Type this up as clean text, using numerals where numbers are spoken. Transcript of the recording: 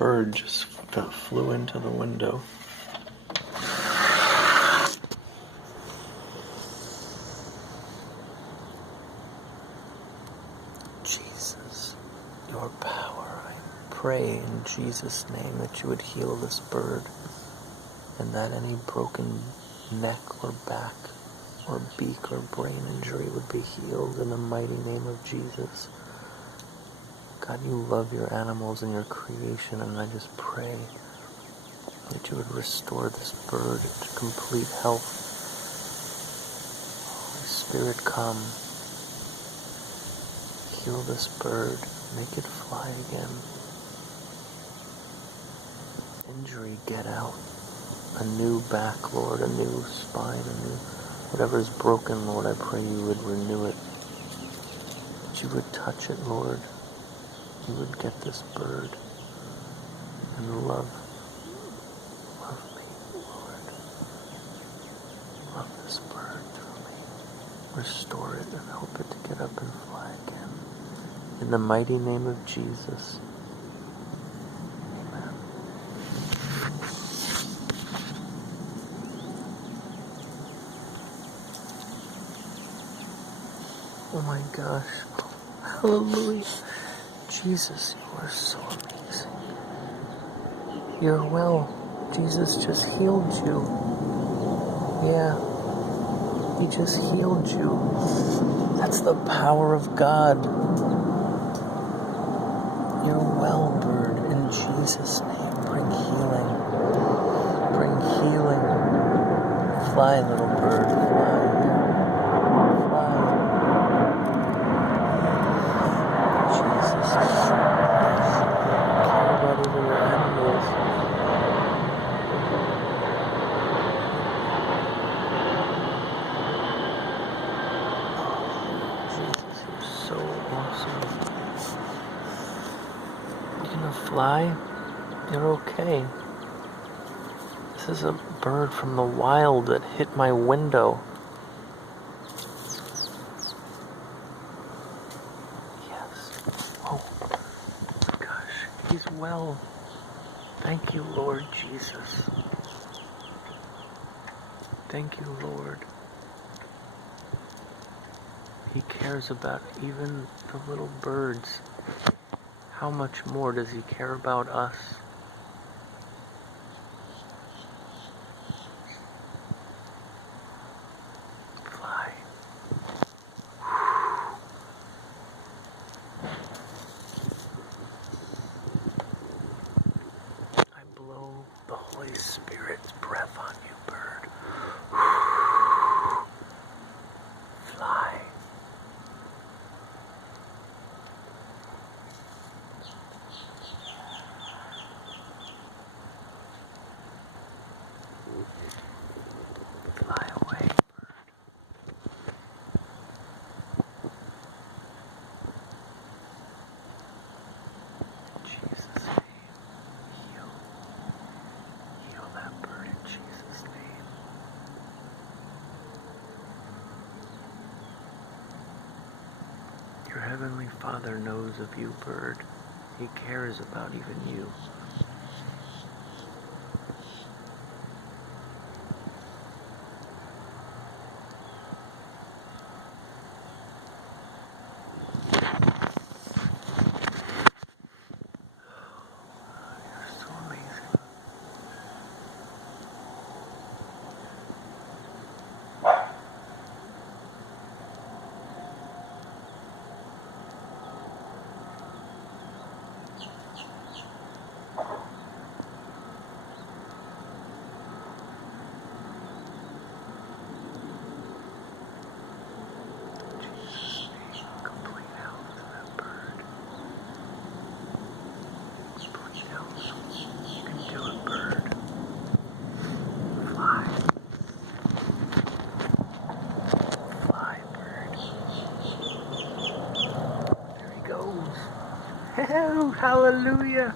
bird just flew into the window. Jesus, your power, I pray in Jesus' name that you would heal this bird, and that any broken neck or back or beak or brain injury would be healed in the mighty name of Jesus. God, you love your animals and your creation, and I just pray that you would restore this bird to complete health. Holy Spirit, come. Heal this bird. Make it fly again. Injury, get out. A new back, Lord, a new spine, whatever is broken, Lord, I pray you would renew it. That you would touch it, Lord. You would get this bird and love me, Lord. Love this bird through me. Restore it and help it to get up and fly again. In the mighty name of Jesus. Amen. Oh my gosh. Hallelujah. Jesus, you are so amazing. You're well. Jesus just healed you. Yeah. He just healed you. That's the power of God. You're well, bird. In Jesus' name, bring healing. Bring healing. Fly, little bird. Fly. Fly. Jesus. Care about even your animals. Jesus, you're so awesome. You gonna fly? You're okay. This is a bird from the wild that hit my window. Yes. Oh my gosh, he's well. Thank you, Lord Jesus. Thank you, Lord. He cares about even the little birds. How much more does he care about us? Fly. I blow the Holy Spirit's breath on you, bird. Fly. Fly away, bird. In Jesus' name, heal that bird in Jesus' name. Your Heavenly Father knows of you, bird. He cares about even you. You're so amazing. Hallelujah.